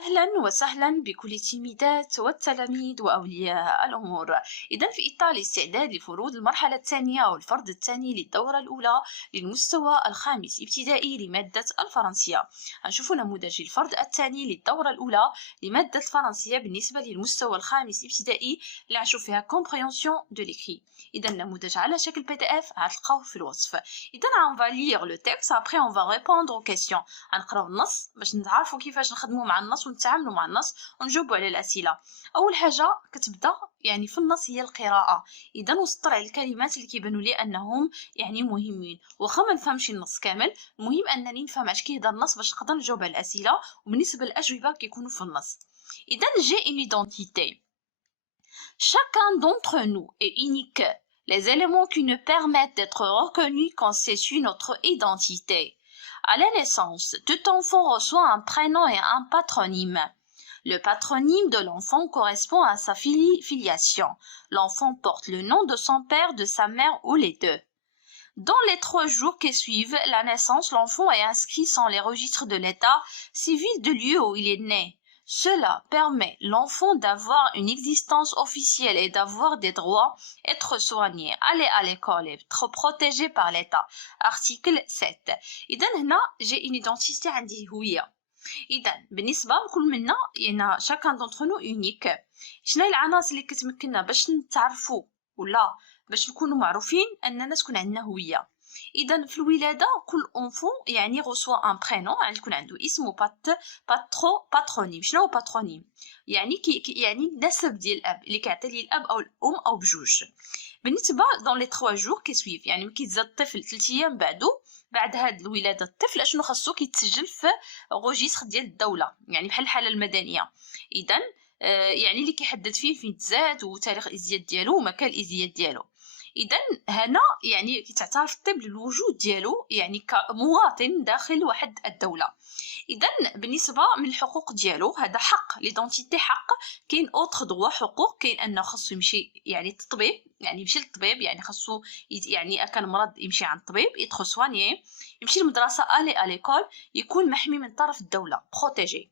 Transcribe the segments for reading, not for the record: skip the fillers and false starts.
أهلا وسهلا بكل التلميذات والتلاميذ وأولياء الأمور. إذا في إطار الاستعداد لفروض المرحلة الثانية والفرض الثاني للدورة الأولى للمستوى الخامس ابتدائي لمادة الفرنسية، هنشوف نموذج الفرض الثاني للدورة الأولى لمادة الفرنسية بالنسبة للمستوى الخامس ابتدائي اللي هنشوف فيها comprehension de l'écrit. إذا النموذج على شكل PDF هتلقاوه في الوصف. إذا on va lire le texte, après on va répondre aux questions. هنقراو النص باش نتعرفوا كيفاش نخدموا مع النص ونتعاملوا مع النص ونجاوبوا على الأسئلة. أول حاجة كتبدا يعني في النص هي القراءة. إذا نسطر على الكلمات اللي كيبانوا لي أنهم يعني مهمين، واخا ما نفهمش النص كامل المهم أنني نفهم اش كيهضر النص باش نقدر نجاوب على الأسئلة وبالنسبة للأجوبة كيكونوا في النص. إذا j'ai une identité. Chacun d'entre nous est unique. Les éléments qui nous permettent d'être reconnus constituent notre identité. À la naissance, tout enfant reçoit un prénom et un patronyme. Le patronyme de l'enfant correspond à sa filiation. L'enfant porte le nom de son père, de sa mère ou les deux. Dans les 3 jours qui suivent la naissance, l'enfant est inscrit dans les registres de l'état civil du lieu où il est né. Cela permet l'enfant d'avoir une existence officielle et d'avoir des droits, être soigné, aller à l'école, être protégé par l'État. Article 7. إذا هنا j'ai une identité عندي هوية. إذا بالنسبة لكل منا يعني chacun d'entre nous unique. شنو هي العناصر اللي كتمكننا باش نتعرفوا ولا باش نكونوا معروفين أننا تكون عندنا هوية؟ إذا في الولادة كل أنفون يعني reçoit un prénom، يعني يكون عنده اسم و باترونيم. شنو هو باترونيم؟ يعني يعني النسب ديال الأب اللي كيعطي ليه الأب أو الأم أو بجوج. بالنسبة dans les 3 jours qui suivent يعني ملي كيتزاد الطفل 3 أيام بعد هاد الولادة الطفل اشنو خاصو كيتسجل في روجيستر ديال الدولة، يعني بحال الحالة المدنية. إذا يعني اللي كيحدد فين تزاد وتاريخ الازدياد ديالو ومكان الازدياد ديالو. إذا هنا يعني كتعترف الطب للوجود ديالو يعني كمواطن داخل واحد الدولة. إذا بالنسبة من الحقوق ديالو هذا حق ليدونتيتي، حق كاين اوتر دروا حقوق، كاين انه خاصو يمشي يعني الطبيب، يعني يمشي للطبيب، يعني خاصو يعني كان مرض يمشي عند الطبيب يتخو سوانيي، يمشي للمدرسة الي ليكول، يكون محمي من طرف الدولة بروتيجي.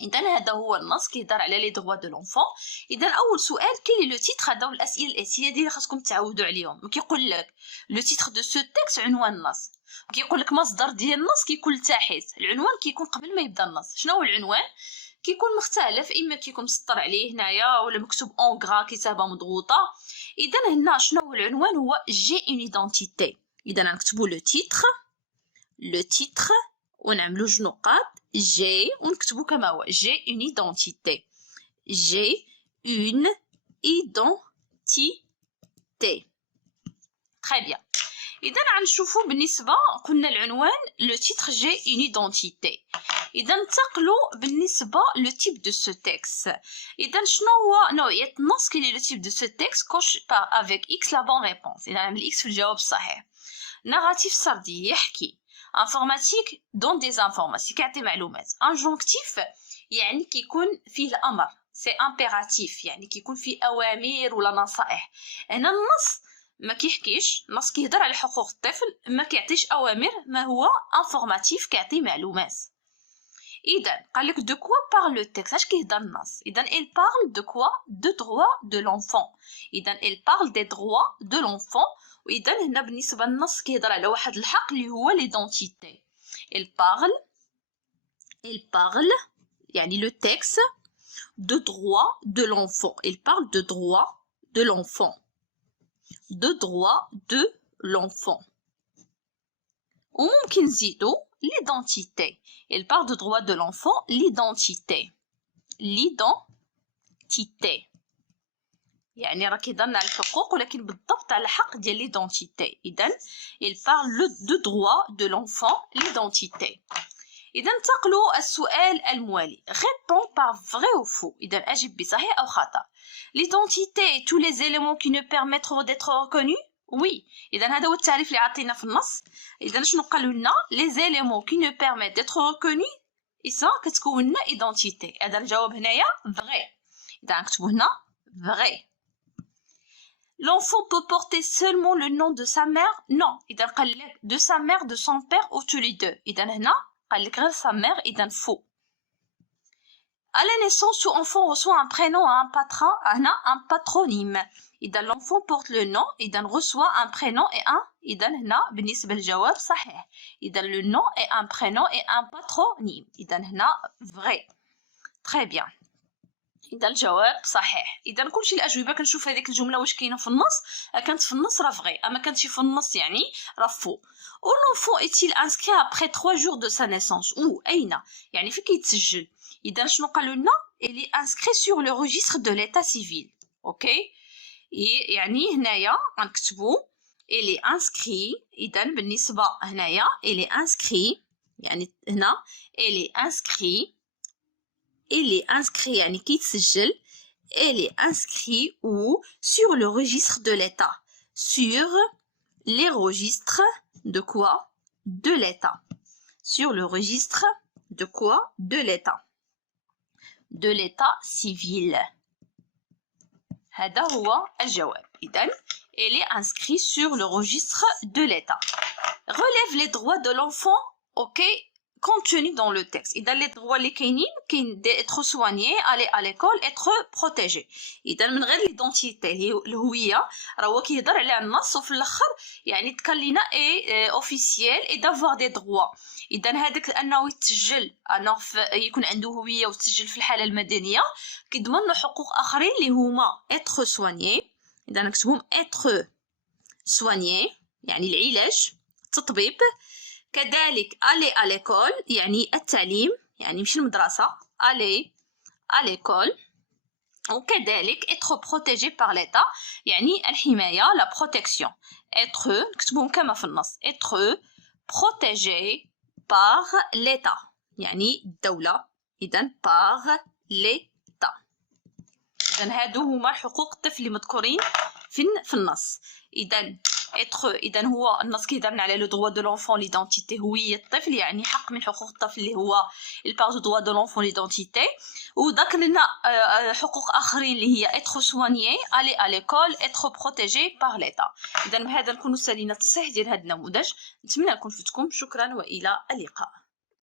إذا هذا هو النص كيهضر على لي دروا دو لونفون. إذا أول سؤال كاين لو تيتر، هذا هو الأسئلة الآتية اللي خاصكم تعودوا عليهم. كيقول لك لو تيتر دو سو تيكست عنوان النص، كيقول لك مصدر ديال النص كيكون تحت، العنوان كيكون قبل ما يبدا النص. شنو هو العنوان؟ كيكون مختلف، اما كيكون مسطر عليه هنايا ولا مكتوب اون غرا كتابه مضغوطه. اذا هنا شنو هو العنوان؟ هو جي اون ايدونتيتي. اذا نكتبوا لو تيتر ونعملوا جوج نقاط جي ونكتبوا كما هو جي اون ايدونتيتي. جي اون ايدونتيتي. تري بيان. إذا غنشوفوا بالنسبة قلنا العنوان لو تيتر جي اون ايدونتيتي. إذا ننتقلوا بالنسبة لو تيب دو سو تيكست. إذا شنو هو نوعية النص كاين لو تيب دو سو تيكست؟ كوش بار افيك اكس لا بون ريبونس، إذا نعمل اكس في الجواب الصحيح. ناراتيف سردي يحكي، انفورماتيك دون دي انفورماسيون كيعطي معلومات، انجونكتيف يعني كيكون فيه الأمر، سي امبيراتيف يعني كيكون فيه أوامر ولا نصائح. هنا النص ما كيحكيش، النص كيهضر على حقوق الطفل ما كيعطيش اوامر، ما هو انفورماتيف كيعطي معلومات. اذا قال لك دو كوا بارل لو تيكست، اش كيهضر النص؟ اذا il parle de quoi؟ de droit de l'enfant. اذا il parle des droits de l'enfant. واذا هنا بالنسبه للنص كيهضر على واحد الحق اللي هو ليدونتيتي. il parle يعني لو تيكست de droit de l'enfant. il parle de droit de l'enfant. de droit de l'enfant. وممكن نزيدو l'identité. Il parle de droit de l'enfant, l'identité. l'identité يعني راه كيهضرنا على الحقوق ولكن بالضبط على الحق ديال l'identité. إذا il parle de droit de l'enfant, l'identité. إذا انتقلوا السؤال الموالي. Réponds par vrai ou faux. إذا أجب بصحيح أو خطأ. L'identité et tous les éléments qui nous permettront d'être reconnus. Oui. إذا هذا هو التعريف اللي عطينا في النص. إذا شنو قالوا لنا؟ Les éléments qui nous permettent d'être reconnus. إذا كتكون لنا identité. هذا الجواب هنايا vrai. إذا نكتبوا هنا vrai. L'enfant peut porter seulement le nom de sa mère? Non. إذا قال لك de sa mère, de son père ou tous les deux. إذا هنا قال لك غير sa mère. إذا faux. À la naissance, l'enfant reçoit un prénom et un patron, un patronyme. إذا l'enfant porte le nom, إذا reçoit un prénom et un إذا هنا بالنسبة للجواب صحيح. إذا le nom et un prénom et un patronyme. إذا هنا vrai. Très bien. إذا الجواب صحيح. إذا كلشي الأجوبة كنشوف هذيك الجملة واش كاينة في النص، كانت في النص راه فغي، أما كانتش في النص يعني راه فو. Où l'enfant est-il inscrit après 3 jours de sa naissance؟ Où أين؟ يعني فين كيتسجل؟ إذا شنو قالوا لنا؟ Il est inscrit sur le registre de l'état civil. أوكي؟ يعني هنايا غنكتبو il est inscrit. إذا بالنسبة هنايا il est inscrit يعني هنا il est inscrit. il est inscrit يعني كيتسجل. il est inscrit où sur le registre de l'état. Sur les registres de quoi? De l'état. Sur le registre de quoi? De l'état. De l'état civil. هذا هو الجواب. إذن il est inscrit sur le registre de l'état. Relève les droits de l'enfant, ok, contenus dans le texte. إذا les droits اللي كاين être soigné, aller à l'école, être protégé. إذا من غير l'identité الهوية راه هو كيهضر على النص وفي الآخر يعني تكلينا اي officiel et d'avoir des droits. إذا هذاك أنه يتسجل أنه يكون عنده هوية وتسجل في الحالة المدنية كيضمن له حقوق آخرين اللي هما être soigné. إذا نكتبهم être soigné يعني العلاج التطبيب. كذلك aller à l'école يعني التعليم يعني يمشي للمدرسة aller à l'école. وكذلك être protégé par l'état يعني الحماية la protection. être نكتبهم كما في النص être protégé par l'état يعني الدولة. إذن par l'état. إذن هادو هما حقوق الطفل اللي مذكورين في النص. إذن إذا هو النص كيهضرنا على لو دروا دو لونفون ليدونتيتي هوية الطفل يعني حق من حقوق الطفل اللي هو البارت دروا دو لونفون ليدونتيتي. وذكر لنا حقوق آخرين اللي هي être soigné, aller à l'école, être protégé par l'état. إذا بهذا نكونوا سالينا التصحيح ديال هذا النموذج. نتمنى نكون فدتكم. شكرا وإلى اللقاء.